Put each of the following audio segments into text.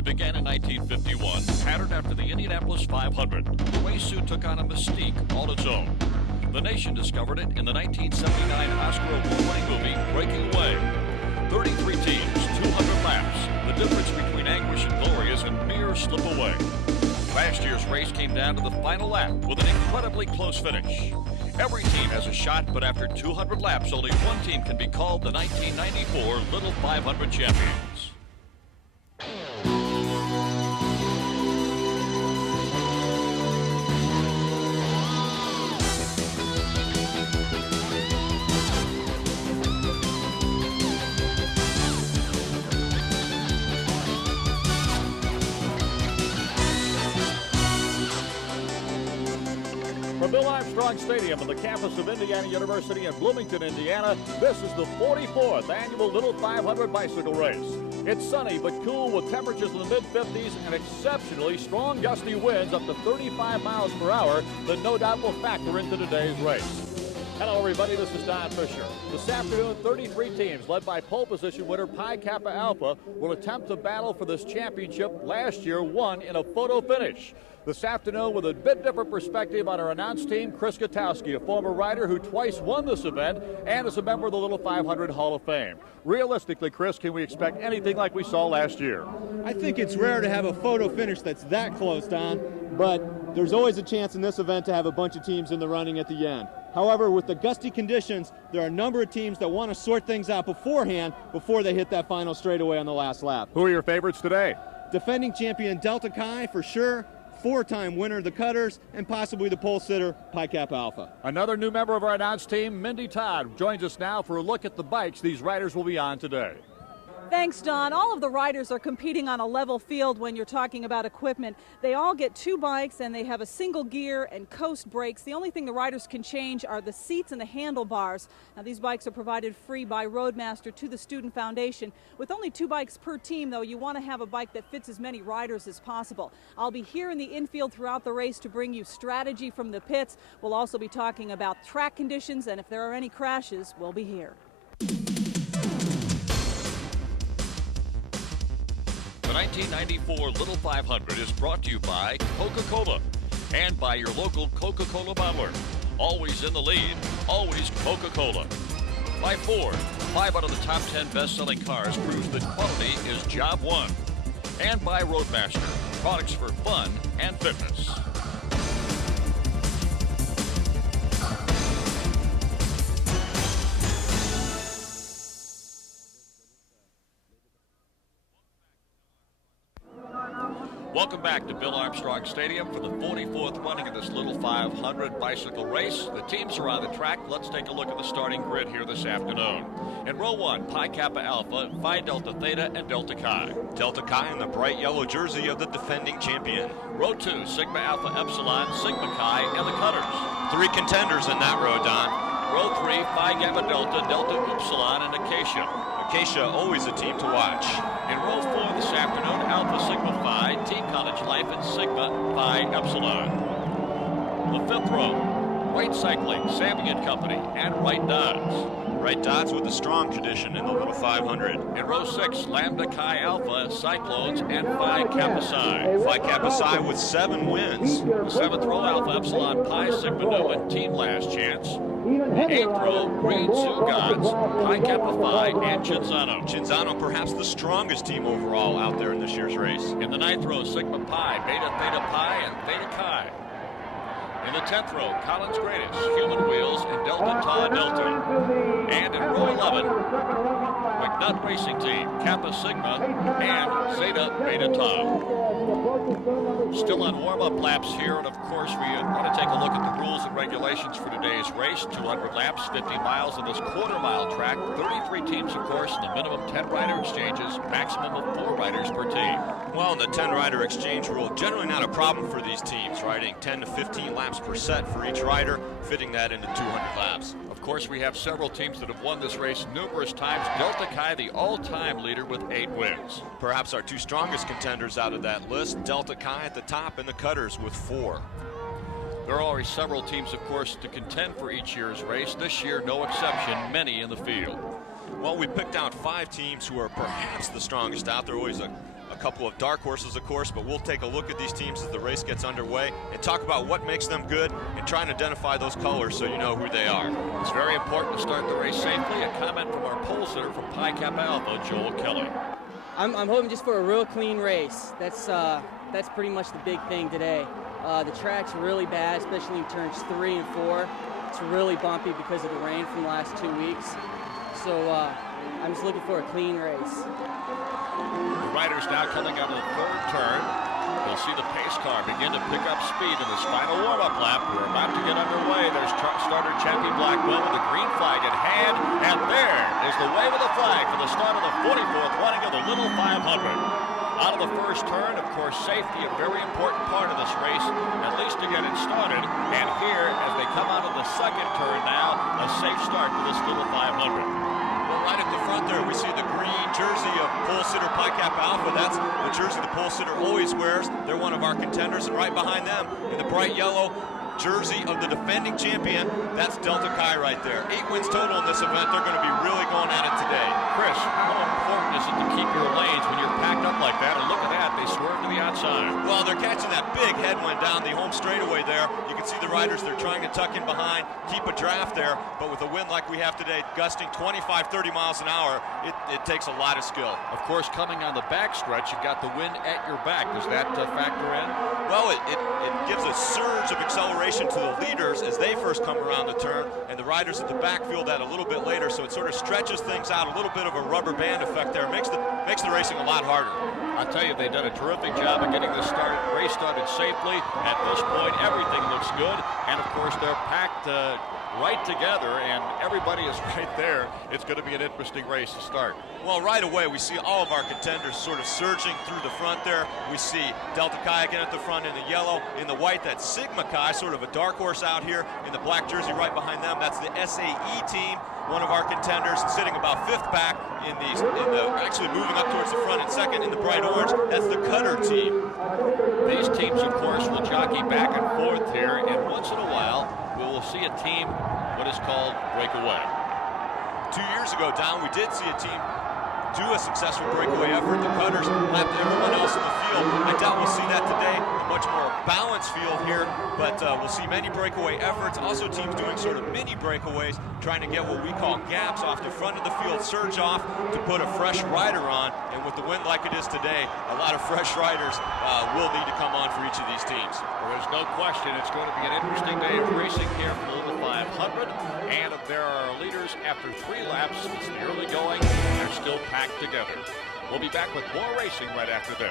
It began in 1951, patterned after the Indianapolis 500. The race soon took on a mystique all its own. The nation discovered it in the 1979 Oscar award-winning movie Breaking Away. 33 teams, 200 laps. The difference between anguish and glory is a mere slip away. Last year's race came down to the final lap with an incredibly close finish. Every team has a shot, but after 200 laps, only one team can be called the 1994 Little 500 champions. From Bill Armstrong Stadium on the campus of Indiana University in Bloomington, Indiana, this is the 44th annual Little 500 bicycle race. It's sunny but cool with temperatures in the mid-50s and exceptionally strong gusty winds up to 35 miles per hour that no doubt will factor into today's race. Hello everybody, this is Don Fisher. This afternoon, 33 teams led by pole position winner Pi Kappa Alpha will attempt to battle for this championship last year won in a photo finish. This afternoon, with a bit different perspective on our announced team, Chris Gutowski, a former rider who twice won this event and is a member of the Little 500 Hall of Fame. Realistically, Chris, can we expect anything like we saw last year? I think it's rare to have a photo finish that's that close, Don, but there's always a chance in this event to have a bunch of teams in the running at the end. However, with the gusty conditions, there are a number of teams that want to sort things out beforehand before they hit that final straightaway on the last lap. Who are your favorites today? Defending champion Delta Chi for sure, four-time winner of the Cutters, and possibly the pole sitter, Pi Kappa Alpha. Another new member of our announced team, Mindy Todd, joins us now for a look at the bikes these riders will be on today. Thanks, Don. All of the riders are competing on a level field when you're talking about equipment. They all get two bikes and they have a single gear and coast brakes. The only thing the riders can change are the seats and the handlebars. Now, these bikes are provided free by Roadmaster to the Student Foundation. With only two bikes per team, though, you want to have a bike that fits as many riders as possible. I'll be here in the infield throughout the race to bring you strategy from the pits. We'll also be talking about track conditions, and if there are any crashes, we'll be here. The 1994 Little 500 is brought to you by Coca-Cola and by your local Coca-Cola bottler. Always in the lead, always Coca-Cola. By Ford, 5 out of the top 10 best-selling cars prove that quality is job one. And by Roadmaster, products for fun and fitness. Welcome back to Bill Armstrong Stadium for the 44th running of this Little 500 bicycle race. The teams are on the track. Let's take a look at the starting grid here this afternoon. In row 1, Pi Kappa Alpha, Phi Delta Theta, and Delta Chi. Delta Chi in the bright yellow jersey of the defending champion. Row 2, Sigma Alpha Epsilon, Sigma Chi, and the Cutters. 3 contenders in that row, Don. Row 3, Phi Gamma Delta, Delta Upsilon, and Acacia. Acacia, always a team to watch. In row 4 this afternoon, Alpha Sigma Phi, Team College Life, and Sigma Phi Epsilon. The 5th row, Wright Cycling, Sammy and Company, and Wright Dodds. Wright Dodds with a strong tradition in the Little 500. In row 6, Lambda Chi Alpha, Cyclones, and Phi Kappa Psi. Phi Kappa Psi with 7 wins. The 7th row, Alpha Epsilon Pi Sigma Nu and Team Last Chance. The 8th row, Green Sioux Gods, Pi Kappa Phi, and Cinzano. Cinzano perhaps the strongest team overall out there in this year's race. In the 9th row, Sigma Pi, Beta Theta Pi, and Theta Chi. In the 10th row, Collins Greatest, Human Wheels, and Delta Tau Delta. And in row 11, McNutt Racing Team, Kappa Sigma, and Zeta Beta Tau. Still on warm-up laps here, and of course we want to take a look at the rules and regulations for today's race. 200 laps, 50 miles on this quarter-mile track. 33 teams, of course, and the minimum 10 rider exchanges, maximum of 4 riders per team. Well, the 10 rider exchange rule, generally not a problem for these teams, riding 10 to 15 laps per set for each rider, fitting that into 200 laps. Of course, we have several teams that have won this race numerous times. Delta Chi, the all-time leader with 8 wins. Perhaps our 2 strongest contenders out of that list, Delta Chi at the top and the Cutters with 4. There are always several teams, of course, to contend for each year's race. This year, no exception, many in the field. Well, we picked out 5 teams who are perhaps the strongest out there. Always a a couple of dark horses, of course, but we'll take a look at these teams as the race gets underway and talk about what makes them good and try and identify those colors so you know who they are. It's very important to start the race safely. A comment from our pole sitter from Pi Kappa Alpha, Joel Kelly. I'm hoping just for a real clean race. That's pretty much the big thing today. The track's really bad, especially in turns 3 and 4. It's really bumpy because of the rain from the last 2 weeks. So I'm just looking for a clean race. The riders now coming out of the 3rd turn. You'll see the pace car begin to pick up speed in this final warm-up lap. We're about to get underway. There's starter Chappie Blackwell with the green flag in hand. And there is the wave of the flag for the start of the 44th running of the Little 500. Out of the 1st turn, of course, safety a very important part of this race, at least to get it started. And here, as they come out of the 2nd turn now, a safe start to this Little 500. Well, right at the front there, we see the green jersey of pole sitter Pi Kappa Alpha. That's the jersey the pole sitter always wears. They're one of our contenders, and right behind them, in the bright yellow jersey of the defending champion, that's Delta Chi right there. 8 wins total in this event. They're going to be really going at it today. Chris, how important is it to keep your lanes when you're packed up like that? And look at that, they swerve to the outside. Well, they're catching that big headwind down the home straightaway there. You can see the riders, they're trying to tuck in behind, keep a draft there, but with a wind like we have today, gusting 25, 30 miles an hour, it takes a lot of skill. Of course, coming on the back stretch, you've got the wind at your back. Does that factor in? Well, it gives a surge of acceleration to the leaders as they first come around the turn, and the riders at the back feel that a little bit later, so it sort of stretches things out, a little bit of a rubber band effect there. Makes the racing a lot harder. I'll tell you, they've done a terrific job of getting this race started safely. At this point, everything looks good, and of course, they're packed right together, and everybody is right there. It's going to be an interesting race to start. Well, right away, we see all of our contenders sort of surging through the front there. We see Delta Chi again at the front in the yellow. In the white, that's Sigma Chi, sort of a dark horse out here. In the black jersey right behind them, that's the SAE team, one of our contenders, sitting about 5th back actually moving up towards the front and 2nd in the bright orange. That's the Cutter team. These teams, of course, will jockey back and forth here, and once in a while, we will see a team, what is called breakaway. 2 years ago, Don, we did see a team do a successful breakaway effort. The Cutters lapped everyone else in the field. I doubt we'll see that today. A much more balanced field here, but we'll see many breakaway efforts. Also teams doing sort of mini breakaways, trying to get what we call gaps off the front of the field, surge off to put a fresh rider on. And with the wind like it is today, a lot of fresh riders will need to come on for each of these teams. Well, there's no question it's going to be an interesting day of racing here for the 500. And there are leaders after 3 laps. It's the early going. They're still packed together. We'll be back with more racing right after this.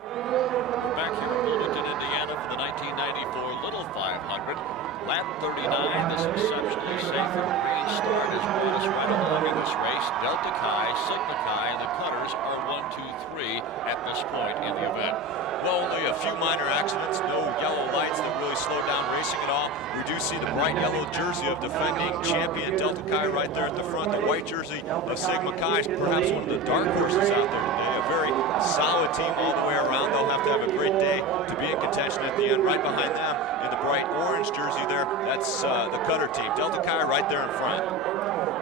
We're back here in Bloomington, Indiana for the 1994 Little 500. Lap 39, this exceptionally safe and green start has brought us right along in this race. Delta Chi, Sigma Chi, and the Cutters are 1, 2, 3 at this point in the event. Well, only a few minor accidents, no yellow lights that really slow down racing at all. We do see the bright yellow jersey of defending champion Delta Chi right there at the front, the white jersey of Sigma Chi, perhaps one of the dark horses out there today. A very solid team all the way around. They'll have to have a great day to be in contention at the end. Right behind them in the bright orange jersey there, that's the Cutter team. Delta Chi right there in front.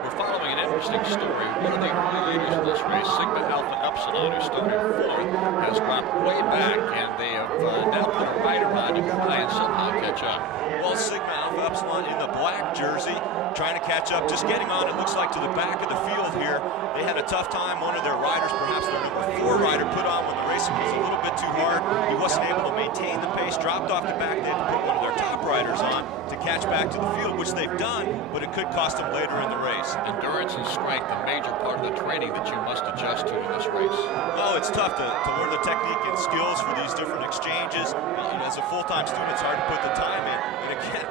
We're following an interesting story. One of the early leaders in this race, Sigma Alpha Epsilon, who started 4th, has dropped way back, and they have now put a rider on to try and somehow catch up. Well, Sigma Alpha Epsilon in the black jersey, trying to catch up, just getting on, it looks like, to the back of the field here. They had a tough time. One of their riders, perhaps their number 4 rider, put on when the racing was a little bit too hard. He wasn't able to maintain the pace, dropped off the back. They had to put one of their top riders on to catch back to the field, which they've done, but it could cost them later in the race. Endurance and strength, a major part of the training that you must adjust to in this race. Well, it's tough to learn the technique and skills for these different exchanges. As a full-time student, it's hard to put the time in. And again,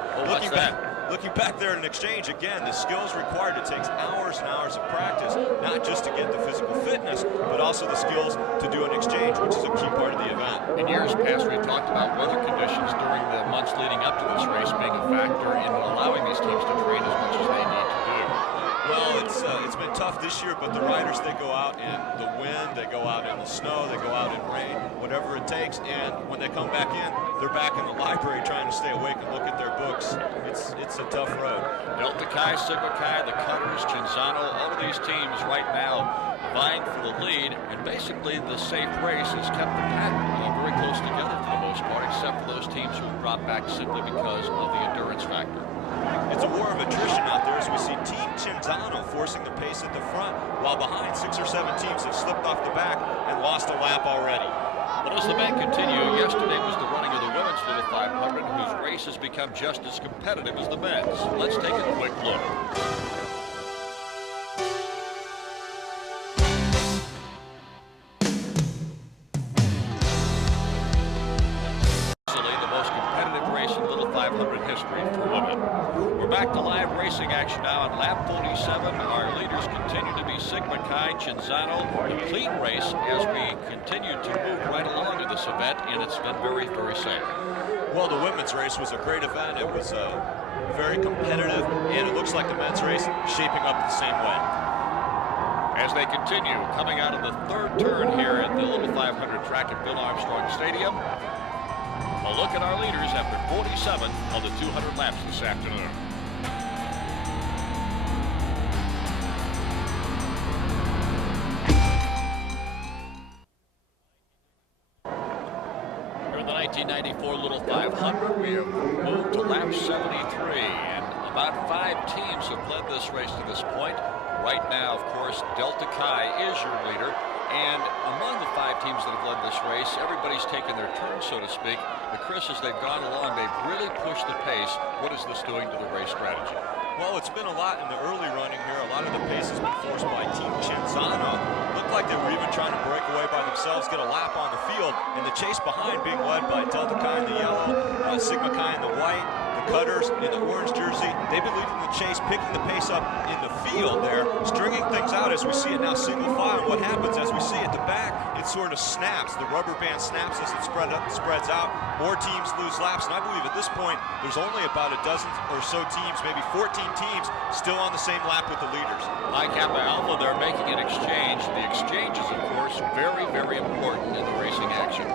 looking back there in an exchange, again, the skills required, it takes hours and hours of practice, not just to get the physical fitness, but also the skills to do an exchange, which is a key part of the event. In years past, we talked about weather conditions during the months leading up to this race being a factor in allowing these teams to train as much as they need to do. Well, it's been tough this year, but the riders, they go out in the wind, they go out in the snow, they go out in rain, whatever it takes, and when they come back in, they're back in the library trying to stay awake and look at their books. It's a tough road. Delta Chi, Sigma Chi, the Cutters, Cinzano, all of these teams right now vying for the lead, and basically the safe race has kept the pack very close together for the most part, except for those teams who have dropped back simply because of the endurance factor. It's a war of attrition out there as we see Team Cinzano forcing the pace at the front, while behind 6 or 7 teams have slipped off the back and lost a lap already. Well, as the men continue, yesterday was the running of the women's Little 500, whose race has become just as competitive as the men's. Let's take a quick look. The most competitive race in Little 500 history for women. We're back to live racing action now on lap 47. Our leaders continue to be Sigma Chi, Cinzano. A clean race as we continue to move right along to this event, and it's been very, very safe. Well, the women's race was a great event. It was very competitive, and it looks like the men's race shaping up the same way. As they continue, coming out of the third turn here at the Little 500 track at Bill Armstrong Stadium. A look at our leaders after 47 on the 200 laps this afternoon. Here in the 1994 Little 500, we have moved to lap 73, and about 5 teams have led this race to this point. Right now, of course, Delta Chi is your leader. And among the 5 teams that have led this race, everybody's taken their turn, so to speak. But Chris, as they've gone along, they've really pushed the pace. What is this doing to the race strategy? Well, it's been a lot in the early running here. A lot of the pace has been forced by Team Cinzano. Looked like they were even trying to break away by themselves, get a lap on the field. And the chase behind being led by Delta Chi in the yellow, Sigma Chi in the white, the Cutters in the orange jersey. They've been leading the chase, picking the pace up in the field there, stringing things out as we see it now single file. And what happens as we see at the back, it sort of snaps. The rubber band snaps as it spreads out. More teams lose laps, and I believe at this point there's only about a dozen or so teams, maybe 14 teams, still on the same lap with the leaders. Pi Kappa Alpha, they're making an exchange. The exchange is, of course, very, very important in the racing action.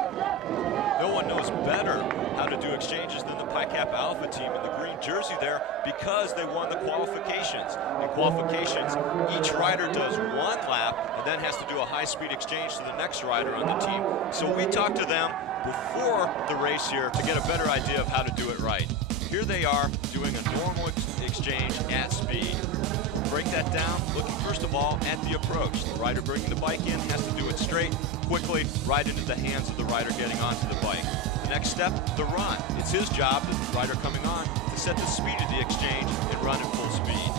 No one knows better how to do exchanges than the Pi Kappa Alpha team in the green jersey there, because they won the qualifications. In qualifications, each rider does 1 lap and then has to do a high-speed exchange to the next rider on the team. So we talked to them before the race here to get a better idea of how to do it right. Here they are doing a normal exchange at speed. Break that down, looking first of all at the approach. The rider bringing the bike in has to do it straight, quickly, right into the hands of the rider getting onto the bike. Next step, the run. It's his job, the rider coming on, to set the speed of the exchange and run at full speed.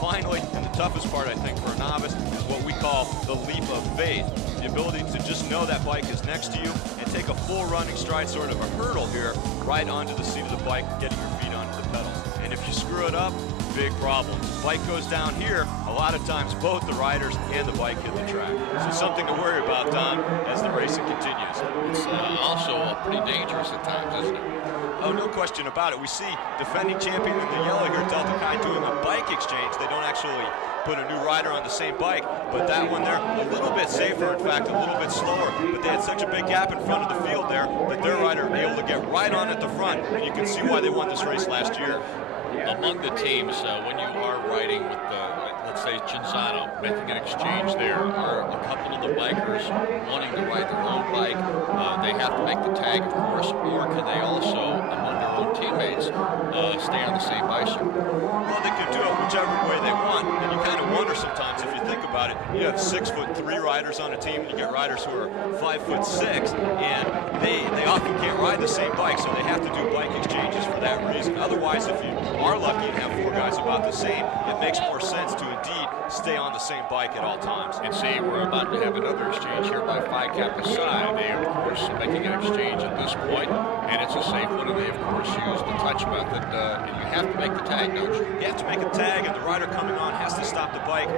Finally, and the toughest part, I think, for a novice, is what we call the leap of faith. The ability to just know that bike is next to you and take a full running stride, sort of a hurdle here, right onto the seat of the bike, getting your feet onto the pedals. And if you screw it up, big problem. Bike goes down here, a lot of times both the riders and the bike hit the track. So something to worry about, Don, as the racing continues. It's also pretty dangerous at times, isn't it? Oh, no question about it. We see defending champion in the yellow here, Delta Chi, doing a bike exchange. They don't actually put a new rider on the same bike, but that one there, a little bit safer, in fact, a little bit slower, but they had such a big gap in front of the field there that their rider able to get right on at the front, and you can see why they won this race last year. Among the teams, when you are riding with, let's say, Cinzano, making an exchange there, are a couple of the bikers wanting to ride their own bike. They have to make the tag, of course, or can they also, among their own teammates, stay on the same bicycle? Well, they could do it whichever way they want, and you kind of wonder sometimes if you think about it. You have 6'3" riders on a team, and you get riders who are 5'6", and they often can't ride the same bike, so they have to do bike exchanges for that reason. Otherwise, if you are lucky and have 4 guys about the same, it makes more sense to indeed stay on the same bike at all times. And see, we're about to have another exchange here by Phi Kappa Psi. They, of course, are making an exchange at this point, and it's a safe one, and they, of course, use the touch method. And you have to make the tag, don't you? You have to make a tag, and the rider coming on has to stop the bike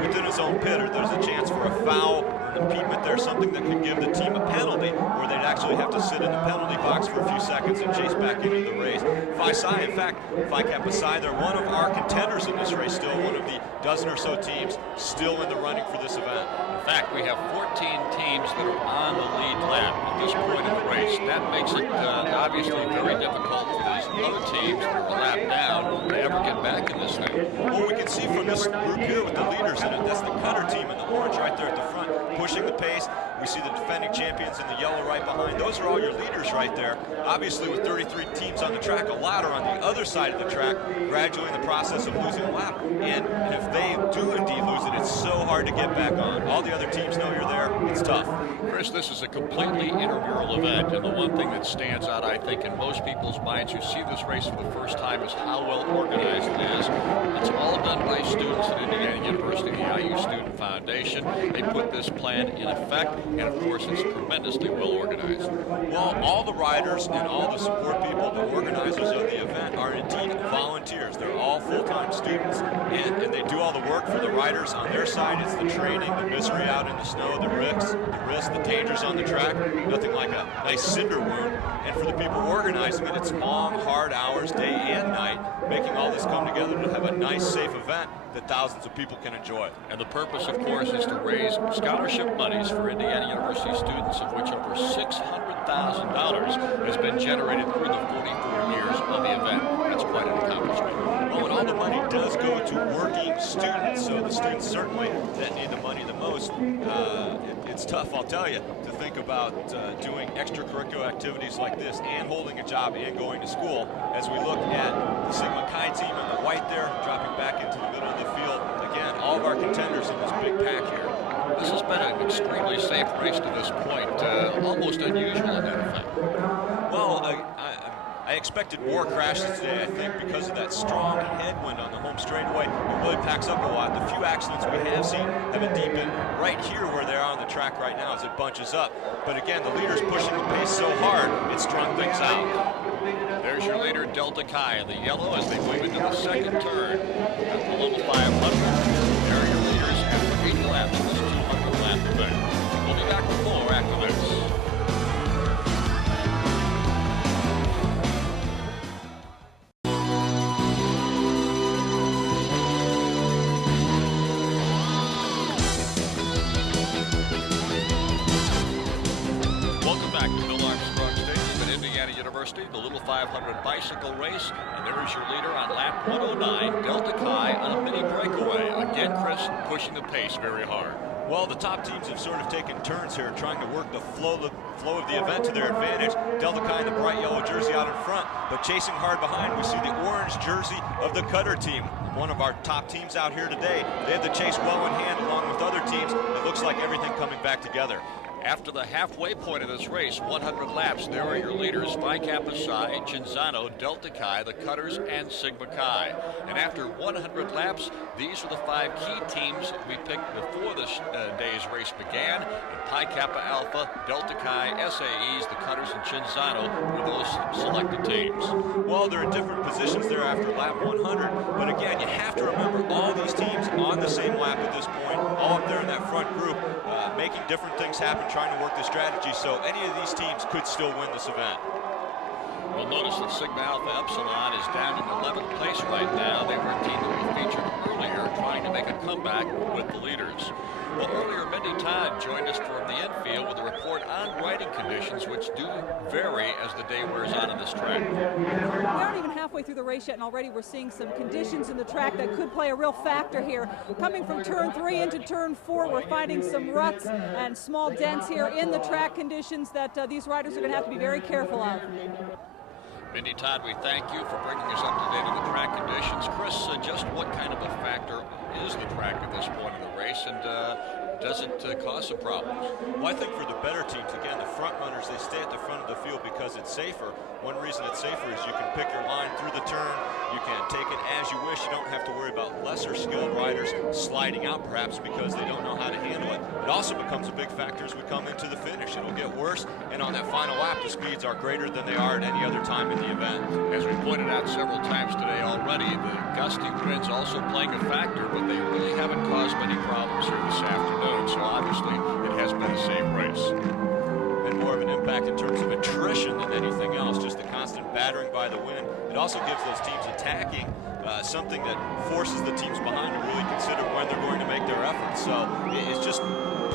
within his own pit, or there's a chance for a foul or an impediment there, something that could give the team a penalty, where they'd actually have to sit in the penalty box for a few seconds and chase back into the race. Phi Psi, in fact, Phi Kappa Psi, they're one of our contenders in this race still, one of the dozen or so teams still in the running for this event. In fact, we have 14 teams that are on the lead lap at this point in the race. That makes it obviously very difficult for these other teams that are a lap down to ever get back in this thing. Well, we can see from this group here with the leaders in it, that's the Cutter team in the orange right there at the front, pushing the pace. We see the defending champions in the yellow right behind. Those are all your leaders right there. Obviously, with 33 teams on the track, a lot are on the other side of the track, gradually in the process of losing a lap. And if they do indeed lose it, it's so hard to get back on. All the other teams know you're there. It's tough. Chris, this is a completely intramural event, and the one thing that stands out, I think, in most people's minds who see this race for the first time is how well organized it is. It's all done by students at Indiana University, the IU Student Foundation. They put this plan in effect, and of course, it's tremendously well organized. Well, all the riders and all the support people, the organizers of the event, are indeed volunteers. They're all full-time students, and they do all the work for the riders. On their side, it's the training, the misery out in the snow, the risks, the dangers on the track. Nothing like a nice cinder wound. And for the people organizing it, it's long, hard hours, day and night, making all this come together to have a nice, safe event that thousands of people can enjoy. And the purpose, of course, is to raise scholarship monies for Indiana University students, of which over $600,000 has been generated through the 44 years of the event. That's quite an accomplishment. Oh, and all the money does go to working students, so the students certainly that need the money the most. It's tough, I'll tell you, to think about doing extracurricular activities like this and holding a job and going to school. As we look at the Sigma Chi team in the white there, dropping back into the middle of the field. Again, all of our contenders in this big pack here. This has been an extremely safe race to this point, almost unusual in that effect. Well, I expected more crashes today, I think, because of that strong headwind on the home straightaway. It really packs up a lot. The few accidents we have seen have been deep in right here where they are on the track right now as it bunches up. But again, the leaders pushing the pace so hard, it strung things out. There's your leader, Delta Chi, in the yellow as they move into the second turn. At the little 500, there are your leaders after 8 laps in this 200-lap event. We'll be back with more after this. The Little 500 bicycle race, and there is your leader on lap 109, Delta Chi, on a mini breakaway. Again, Chris, pushing the pace very hard. Well, the top teams have sort of taken turns here, trying to work the flow of the event to their advantage. Delta Chi in the bright yellow jersey out in front, but chasing hard behind, we see the orange jersey of the Cutter team, one of our top teams out here today. They have the chase well in hand along with other teams. It looks like everything coming back together. After the halfway point of this race, 100 laps, there are your leaders, Phi Kappa Psi, Cinzano, Delta Chi, the Cutters, and Sigma Chi. And after 100 laps, these are the 5 key teams we picked before this day's race began. And Phi Kappa Alpha, Delta Chi, SAEs, the Cutters, and Cinzano were those selected teams. Well, they're in different positions there after lap 100. But again, you have to remember all these teams on the same lap at this point, all up there in that front group, making different things happen, trying to work the strategy, so any of these teams could still win this event. Well, notice that Sigma Alpha Epsilon is down in 11th place right now. They were a team that we featured earlier, trying to make a comeback with the leaders. Well, earlier, Mindy Todd joined us from the infield with a report on riding conditions, which do vary as the day wears on this track. We aren't even halfway through the race yet, and already we're seeing some conditions in the track that could play a real factor here. Coming from turn 3 into turn 4, we're finding some ruts and small dents here in the track conditions that these riders are going to have to be very careful of. Mindy Todd, we thank you for bringing us up to date on the track conditions. Chris, just what kind of a factor is the track at this point in the race, and does it cause some problems? Well, I think for the better teams, again, the front runners, they stay at the front of the field because it's safer. One reason it's safer is you can pick your line through the turn. You can take it as you wish. You don't have to worry about lesser skilled riders sliding out perhaps because they don't know how to handle it. It also becomes a big factor as we come into the finish. It'll get worse, and on that final lap, the speeds are greater than they are at any other time in the event. As we pointed out several times today already, the gusty winds also playing a factor, but they really haven't caused many problems here this afternoon, so obviously it has been a safe race. And more of an impact in terms of attrition than anything else, just the constant battle battering by the wind. It also gives those teams attacking something that forces the teams behind to really consider when they're going to make their efforts. So it's just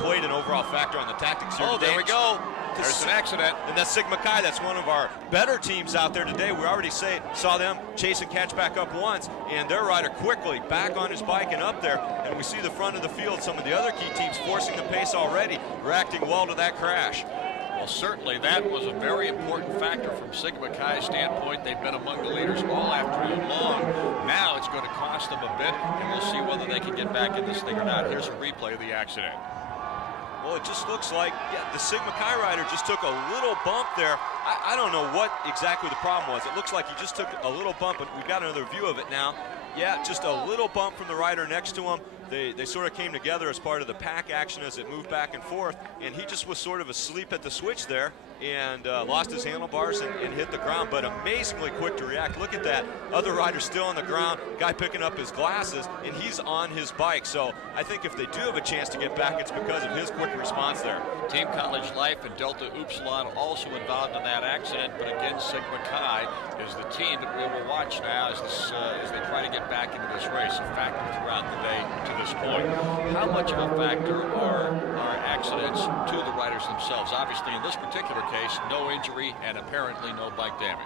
played an overall factor on the tactics here. Oh, there we go. There's an accident. And that's Sigma Chi. That's one of our better teams out there today. We already saw them chase and catch back up once, and their rider quickly back on his bike and up there. And we see the front of the field, some of the other key teams forcing the pace already, reacting well to that crash. Well, certainly that was a very important factor from Sigma Chi's standpoint. They've been among the leaders all afternoon long. Now it's going to cost them a bit, and we'll see whether they can get back in this thing or not. Here's a replay of the accident. Well, it just looks like the Sigma Chi rider just took a little bump there. I don't know what exactly the problem was. It looks like he just took a little bump, and we've got another view of it now. Yeah, just a little bump from the rider next to him. They sort of came together as part of the pack action as it moved back and forth, and he just was sort of asleep at the switch there and lost his handlebars and hit the ground, but amazingly quick to react. Look at that. Other rider still on the ground, guy picking up his glasses, and he's on his bike. So I think if they do have a chance to get back, it's because of his quick response there. Team College Life and Delta Upsilon also involved in that accident, but again, Sigma Chi is the team that we will watch now as they try to get back into this race, a factor throughout the day to this point. How much of a factor are accidents to the riders themselves? Obviously, in this particular case, no injury and apparently no bike damage.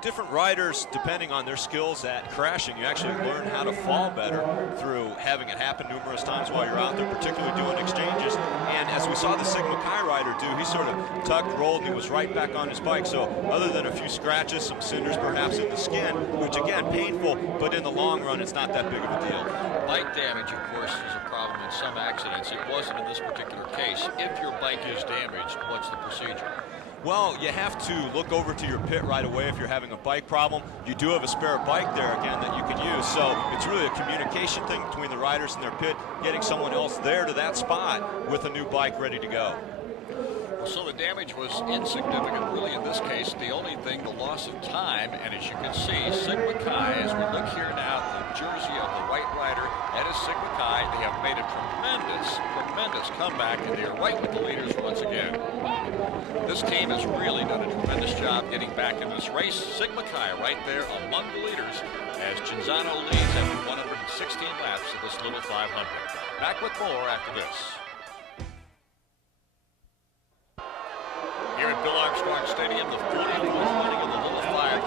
Different riders, depending on their skills at crashing, you actually learn how to fall better through having it happen numerous times while you're out there, particularly doing exchanges. And as we saw the Sigma Chi rider do, he sort of tugged, rolled, and he was right back on his bike. So other than a few scratches, some cinders perhaps in the skin, which again, painful, but in the long run, it's not that big of a deal. Bike damage, of course, is a problem in some accidents. It wasn't in this particular case. If your bike is damaged, what's the procedure? Well, you have to look over to your pit right away if you're having a bike problem. You do have a spare bike there, again, that you can use. So it's really a communication thing between the riders and their pit, getting someone else there to that spot with a new bike ready to go. So the damage was insignificant, really, in this case. The only thing, the loss of time, and as you can see, Sigma Chi, as we look here now, the jersey of the white rider, that is Sigma Chi. They have made a tremendous comeback, and they are right with the leaders once again. This team has really done a tremendous job getting back in this race. Sigma Chi right there among the leaders as Cinzano leads after 116 laps of this little 500. Back with more after this. Here at Bill Armstrong Stadium, the 44th running of the little 500.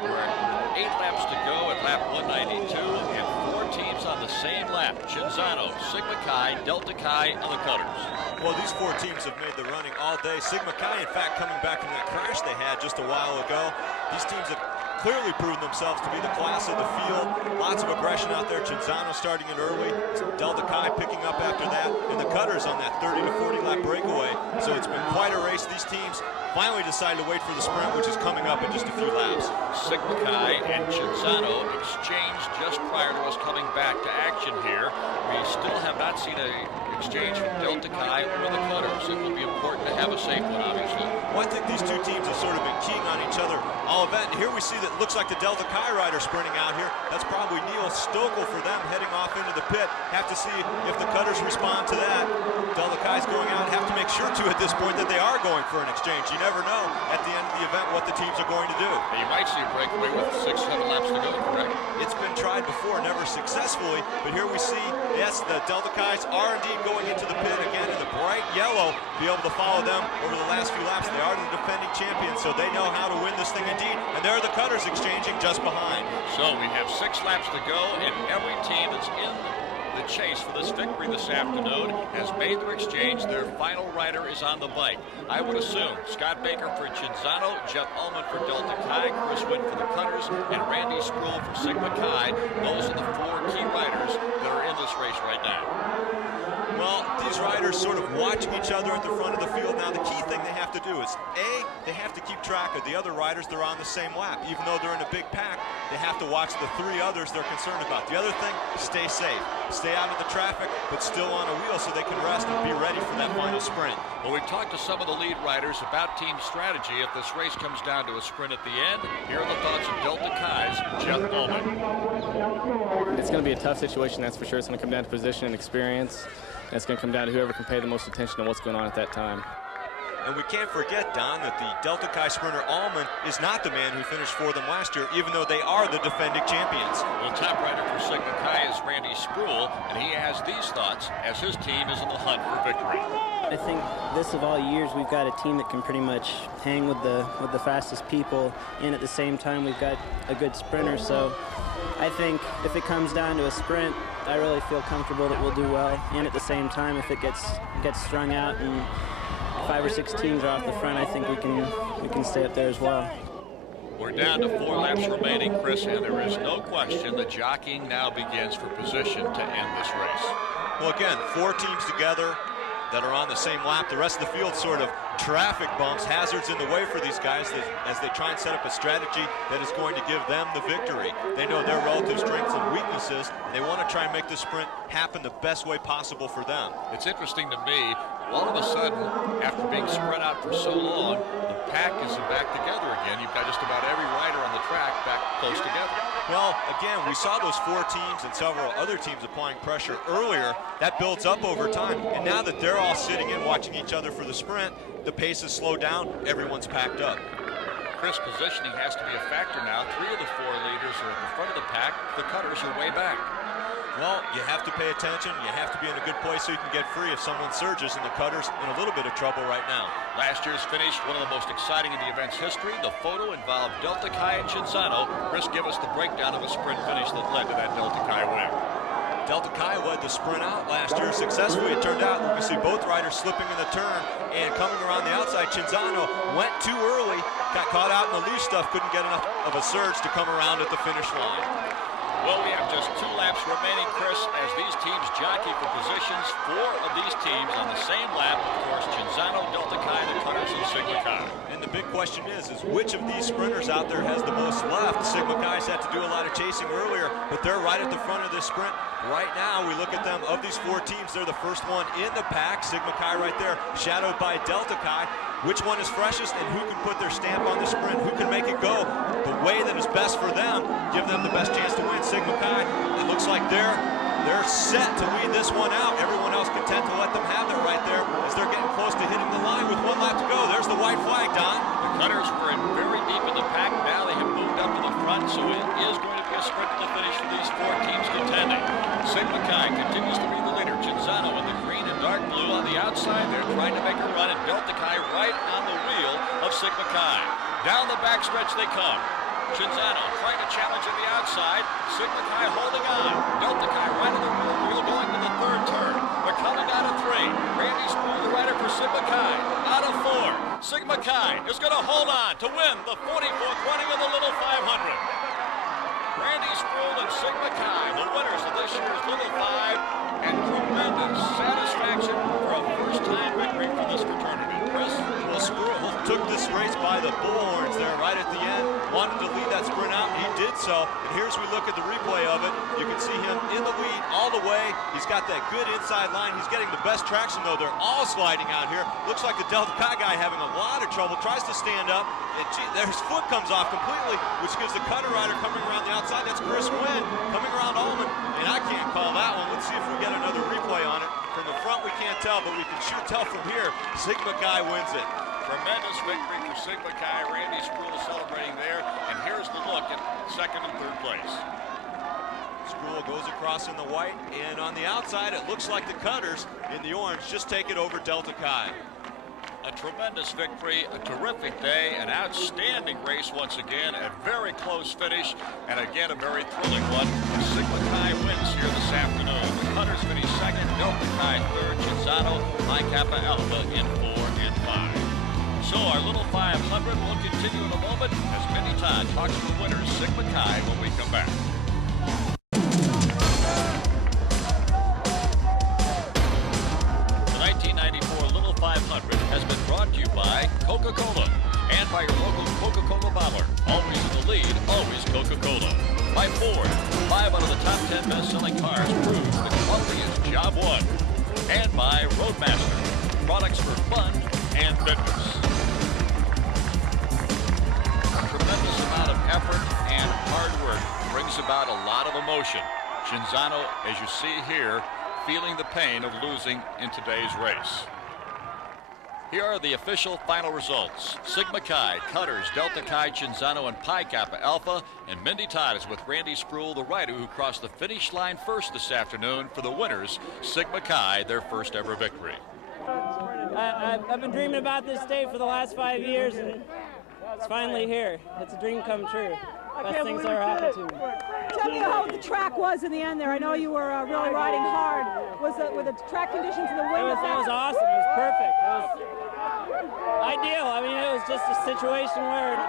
There are 8 laps to go at lap 192, and 4 teams on the same lap. Cinzano, Sigma Chi, Delta Chi on the cutters. Well, these 4 teams have made the running all day. Sigma Chi, in fact, coming back from that crash they had just a while ago. These teams have clearly proven themselves to be the class of the field. Lots of aggression out there. Cinzano starting it early. Delta Chi picking up after that. And the cutters on that 30 to 40 lap breakaway. So it's been quite a race. These teams finally decided to wait for the sprint, which is coming up in just a few laps. Sigma Chi and Cinzano exchanged just prior to us coming back to action here. We still have not seen an exchange from Delta Chi or the cutters. It will be important to have a safe one, obviously. Well, I think these two teams have sort of been keying on each other all event. And here we see that looks like the Delta Chi rider sprinting out here. That's probably Neil Stokel for them heading off into the pit. Have to see if the cutters respond to that. Delta Chi's going out. Have to make sure to at this point that they are going for an exchange. You never know at the end of the event what the teams are going to do. You might see a breakaway with 6-7 laps to go, correct? It's been tried before, never successfully, but here we see, yes, the Delta Chi's are indeed going into the pit again in the bright yellow, be able to follow them over the last few laps. They are the defending champions, so they know how to win this thing indeed, and there are the cutters exchanging just behind. So we have 6 laps to go, and every team that's in the chase for this victory this afternoon has made their exchange. Their final rider is on the bike. I would assume Scott Baker for Cinzano, Jeff Ullman for Delta Chi, Chris Witt for the cutters, and Randy Spruill for Sigma Chi. Those are the 4 key riders that are in this race right now. Well, these riders sort of watching each other at the front of the field. Now, the key thing they have to do is, A, they have to keep track of the other riders that are on the same lap. Even though they're in a big pack, they have to watch the 3 others they're concerned about. The other thing, stay safe. Stay out of the traffic, but still on a wheel so they can rest and be ready for that final sprint. Well, we've talked to some of the lead riders about team strategy. If this race comes down to a sprint at the end, here are the thoughts of Delta Chi's Jeff Ullman. It's going to be a tough situation, that's for sure. It's going to come down to position and experience. And it's going to come down to whoever can pay the most attention to what's going on at that time. And we can't forget, Don, that the Delta Chi sprinter Allman is not the man who finished for them last year, even though they are the defending champions. Well, top rider for Sigma Chi is Randy Spruill, and he has these thoughts as his team is in the hunt for victory. I think this of all years, we've got a team that can pretty much hang with the fastest people, and at the same time, we've got a good sprinter. So I think if it comes down to a sprint, I really feel comfortable that we'll do well. And at the same time, if it gets strung out and 5 or 6 teams are off the front, I think we can stay up there as well. We're down to 4 laps remaining, Chris, and there is no question that jockeying now begins for position to end this race. Well, again, 4 teams together that are on the same lap. The rest of the field sort of traffic bumps, hazards in the way for these guys as they try and set up a strategy that is going to give them the victory. They know their relative strengths and weaknesses, and they want to try and make the sprint happen the best way possible for them. It's interesting to me, all of a sudden, after being spread out for so long, the pack is back together again. You've got just about every rider on the track back close together. Well, again, we saw those 4 teams and several other teams applying pressure earlier. That builds up over time, and now that they're all sitting in watching each other for the sprint, the pace is slowed down, everyone's packed up. Chris, positioning has to be a factor now. 3 of the 4 leaders are at the front of the pack. The cutters are way back. Well, you have to pay attention. You have to be in a good place so you can get free if someone surges, and the cutter's in a little bit of trouble right now. Last year's finish, one of the most exciting in the event's history. The photo involved Delta Chi and Cinzano. Chris, give us the breakdown of a sprint finish that led to that Delta Chi win. Delta Chi led the sprint out last year successfully. It turned out, you can see both riders slipping in the turn and coming around the outside. Cinzano went too early, got caught out in the loose stuff, couldn't get enough of a surge to come around at the finish line. Well, we have just 2 laps remaining, Chris, as these teams jockey for positions. 4 of these teams on the same lap, of course, Cinzano, Delta Chi, the cutters, and Sigma Chi. And the big question is which of these sprinters out there has the most left? Sigma Chi's had to do a lot of chasing earlier, but they're right at the front of this sprint. Right now, we look at them, of these 4 teams, they're the first one in the pack. Sigma Chi right there, shadowed by Delta Chi. Which one is freshest and who can put their stamp on the sprint? Who can make it go the way that is best for them, give them the best chance to win? Sigma Chi, it looks like they're set to lead this one out. Everyone else content to let them have it right there as they're getting close to hitting the line with 1 lap to go. There's the white flag, Don. The cutters were in very deep in the pack. Now they have moved up to the front, so it is going to be a sprint to the finish for these 4 teams contending. Sigma Chi continues to be the leader. Cinzano in the green and dark blue on the outside. They're trying to make a run, and Delta Chi right on the wheel of Sigma Chi. Down the backstretch they come. Cinzano trying to challenge on the outside. Sigma Chi holding on. Delta Chi right on the wheel going to the 3rd turn. They're coming out of 3. Randy Spruill, the rider for Sigma Chi, out of 4. Sigma Chi is going to hold on to win the 44th running of the Little 500. Randy Spruill and Sigma Chi, the winners of this year's Little 5, and tremendous satisfaction for a first-time victory for this fraternity. Chris? Well, Spruill took this race by the bullhorns there right at the end, wanted to lead that sprint out, and he did so. And here's we look at the replay of it. You can see him in the lead all the way. He's got that good inside line. He's getting the best traction, though. They're all sliding out here. Looks like the Delta Chi guy having a lot of trouble, tries to stand up. His foot comes off completely, which gives the cutter rider coming around the outside. That's Chris Wynn coming around Allman, and I can't call that one. Let's see if we get another replay on it. From the front, we can't tell, but we can sure tell from here. Sigma Chi wins it. Tremendous victory for Sigma Chi. Randy Spruill celebrating there, and here's the look at 2nd and 3rd place. Spruill goes across in the white, and on the outside, it looks like the cutters in the orange just take it over Delta Chi. A tremendous victory, a terrific day, an outstanding race once again, a very close finish, and again a very thrilling one. Sigma Chi wins here this afternoon. The cutters finish 2nd, Delta Chi 3rd, Cinzano, Phi Kappa Alpha in 4 and 5. So our Little 500 will continue in a moment as Minnie Todd talks to the winners, Sigma Chi, when we come back. The 1994 Little 500 has been brought to you by Coca-Cola and by your local Coca-Cola bottler. Always in the lead, always Coca-Cola. By Ford, 5 out of the top 10 best-selling cars proves that quality is job one. And by Roadmaster, products for fun and fitness. A tremendous amount of effort and hard work brings about a lot of emotion. Cinzano, as you see here, feeling the pain of losing in today's race. Here are the official final results. Sigma Chi, Cutters, Delta Chi, Cinzano, and Pi Kappa Alpha. And Mindy Todd is with Randy Spruill, the rider who crossed the finish line first this afternoon for the winners, Sigma Chi, their first ever victory. I've been dreaming about this day for the last 5 years, and it's finally here. It's a dream come true. Best things ever happened to me. Tell me how the track was in the end there. I know you were really riding hard. Were the track conditions in the wind? It was awesome. It was perfect. It was ideal. I mean, it was just a situation where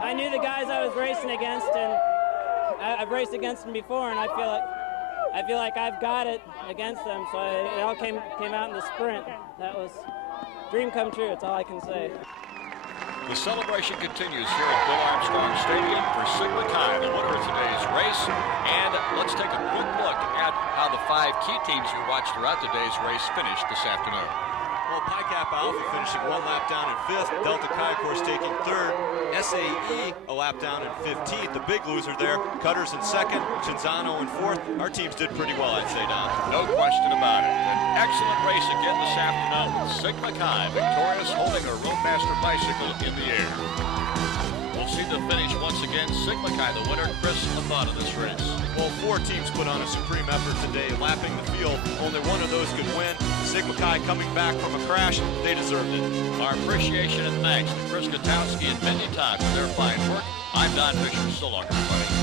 I knew the guys I was racing against, and I've raced against them before, and I feel like I've got it against them. So it all came out in the sprint. That was dream come true. That's all I can say. The celebration continues here at Bill Armstrong Stadium for Sigma Chi, the winner of today's race. And let's take a quick look at how the 5 key teams you watched throughout today's race finished this afternoon. Well, Pi Kappa Alpha finishing 1 lap down in 5th. Delta Chi, of course, taking 3rd. SAE a lap down in 15th. The big loser there. Cutters in 2nd. Cinzano in 4th. Our teams did pretty well, I'd say, Don. No question about it. An excellent race again this afternoon with Sigma Chi victorious, holding a Roadmaster bicycle in the air. We'll see the finish once again. Sigma Chi, the winner. Chris, a thought of this race? Well, 4 teams put on a supreme effort today, lapping the field. Only one of those could win. Sigma Chi coming back from a crash. They deserved it. Our appreciation and thanks to Chris Katowski and Mindy Todd for their fine work. I'm Don Fisher. So long, everybody.